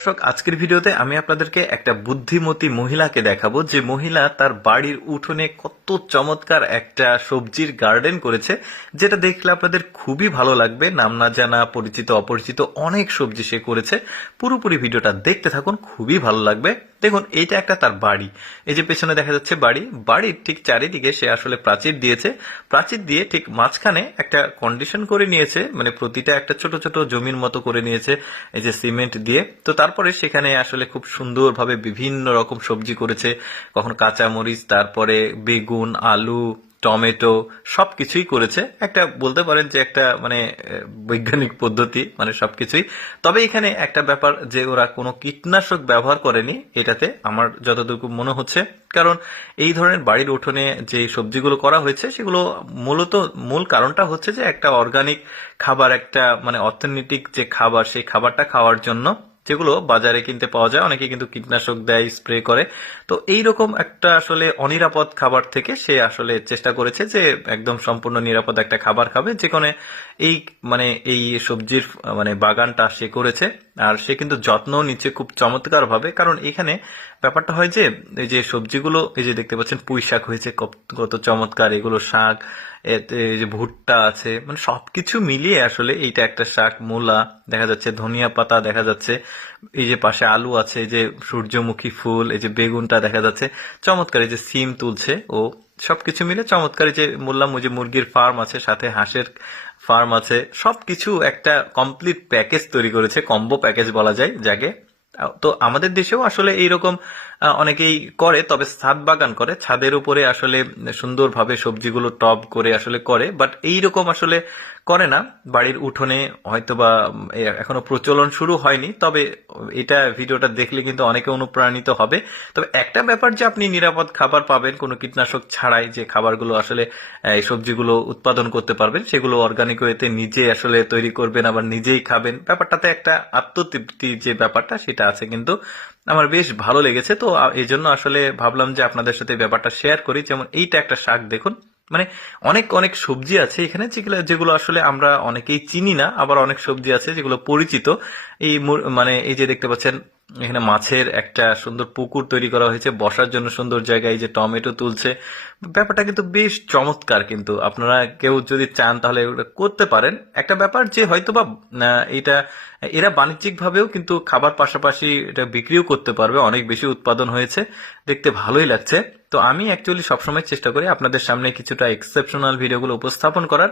দর্শক, আজকের ভিডিওতে আমি আপনাদেরকে একটা বুদ্ধিমতী মহিলাকে দেখাবো যে মহিলা তার বাড়ির উঠোনে কত চমৎকার একটা সবজির গার্ডেন করেছে, যেটা দেখলে আপনাদের খুবই ভালো লাগবে। নাম না জানা, পরিচিত, অপরিচিত অনেক সবজি সে করেছে। পুরোপুরি ভিডিওটা দেখতে থাকুন, খুবই ভালো লাগবে। দেখুন, এইটা একটা তার বাড়ি। এই যে পেছনে দেখা যাচ্ছে বাড়ি, বাড়ির ঠিক চারিদিকে সে আসলে প্রাচীর দিয়েছে। প্রাচীর দিয়ে ঠিক মাঝখানে একটা কন্ডিশন করে নিয়েছে মানে প্রতিটা একটা ছোট ছোট জমির মতো করে নিয়েছে, এই যে সিমেন্ট দিয়ে। তো তারপরে সেখানে আসলে খুব সুন্দরভাবে বিভিন্ন রকম সবজি করেছে। কখন কাঁচামরিচ, তারপরে বেগুন, আলু টমেটো সব কিছুই করেছে। একটা বলতে পারেন যে একটা মানে বৈজ্ঞানিক পদ্ধতি মানে সব কিছুই তবে এখানে একটা ব্যাপার যে ওরা কোনো কীটনাশক ব্যবহার করেনি, এটাতে আমার যতটুকু মনে হচ্ছে। কারণ এই ধরনের বাড়ির উঠোনে যে সবজিগুলো করা হয়েছে, সেগুলো মূলত মূল কারণটা হচ্ছে যে একটা অর্গানিক খাবার, একটা মানে অর্থনৈতিক যে খাবার, সেই খাবারটা খাওয়ার জন্য যেগুলো বাজারে কিনতে পাওয়া যায় অনেকে কিন্তু কীটনাশক দেয়, স্প্রে করে। তো এই রকম একটা আসলে অনিরাপদ খাবার থেকে সে আসলে চেষ্টা করেছে যে, একদম সম্পূর্ণ নিরাপদ একটা খাবার খাবে। যেখানে এই মানে এই সবজির মানে বাগানটা সে করেছে, আর সে কিন্তু যত্ন নিচ্ছে খুব চমৎকার ভাবে কারণ এখানে ব্যাপারটা হয় যে, এই যে সবজিগুলো, এই যে দেখতে পাচ্ছেন পুঁই শাক হয়েছে, কত- চমৎকার। এগুলো শাক এই যে ভুট্টা আছে মানে সবকিছু মিলিয়ে আসলে এইটা একটা শাক, মূলা, দেখা যাচ্ছে ধনিয়া পাতা, দেখা যাচ্ছে এই যে পাশে আলু আছে, এই যে সূর্যমুখী ফুল, এই যে বেগুনটা দেখা যাচ্ছে, চমৎকার। এই যে সিম তুলছে ও সবকিছু মিলে চমৎকারী যে বললাম যে মুরগির ফার্ম আছে, সাথে হাঁসের ফার্ম আছে, সবকিছু একটা কমপ্লিট প্যাকেজ তৈরি করেছে কম্বো প্যাকেজ বলা যায় যাকে। তো আমাদের দেশেও আসলে এইরকম অনেকেই করে, তবে ছাদ বাগান করে। ছাদের উপরে আসলে সুন্দরভাবে সবজিগুলো টপ করে আসলে করে বাট এইরকম আসলে করে না। বাড়ির উঠোনে হয়তোবা এখনও প্রচলন শুরু হয়নি, তবে এটা ভিডিওটা দেখলে কিন্তু অনেকে অনুপ্রাণিত হবে। তবে একটা ব্যাপার যে আপনি নিরাপদ খাবার পাবেন, কোনো কীটনাশক ছাড়াই যে খাবারগুলো আসলে এই সবজিগুলো উৎপাদন করতে পারবেন, সেগুলো অর্গানিক ওয়েতে নিজে আসলে তৈরি করবেন, আবার নিজেই খাবেন। ব্যাপারটাতে একটা আত্মতৃপ্তি যে ব্যাপারটা, সেটা আছে কিন্তু আমার বেশ ভালো লেগেছে। তো এই জন্য আসলে ভাবলাম যে আপনাদের সাথে ব্যাপারটা শেয়ার করি। যেমন এইটা একটা শাক দেখুন। মানে অনেক অনেক সবজি আছে এখানে যেগুলো যেগুলো আসলে আমরা অনেকেই চিনি না, আবার অনেক সবজি আছে যেগুলো পরিচিত। এই মানে এই যে দেখতে পাচ্ছেন, এখানে মাছের একটা সুন্দর পুকুর তৈরি করা হয়েছে, বসার জন্য সুন্দর জায়গায় যে টমেটো তুলছে। ব্যাপারটা কিন্তু বেশ চমৎকার কিন্তু। আপনারা কেউ যদি চান তাহলে করতে পারেন। একটা ব্যাপার যে হয়তো বা এটা, এরা বাণিজ্যিক ভাবেও কিন্তু খাবার পাশাপাশি এটা বিক্রিও করতে পারবে, অনেক বেশি উৎপাদন হয়েছে। দেখতে ভালোই লাগছে। তো আমি অ্যাকচুয়ালি সবসময় চেষ্টা করি আপনাদের সামনে কিছুটা এক্সেপশনাল ভিডিওগুলো উপস্থাপন করার।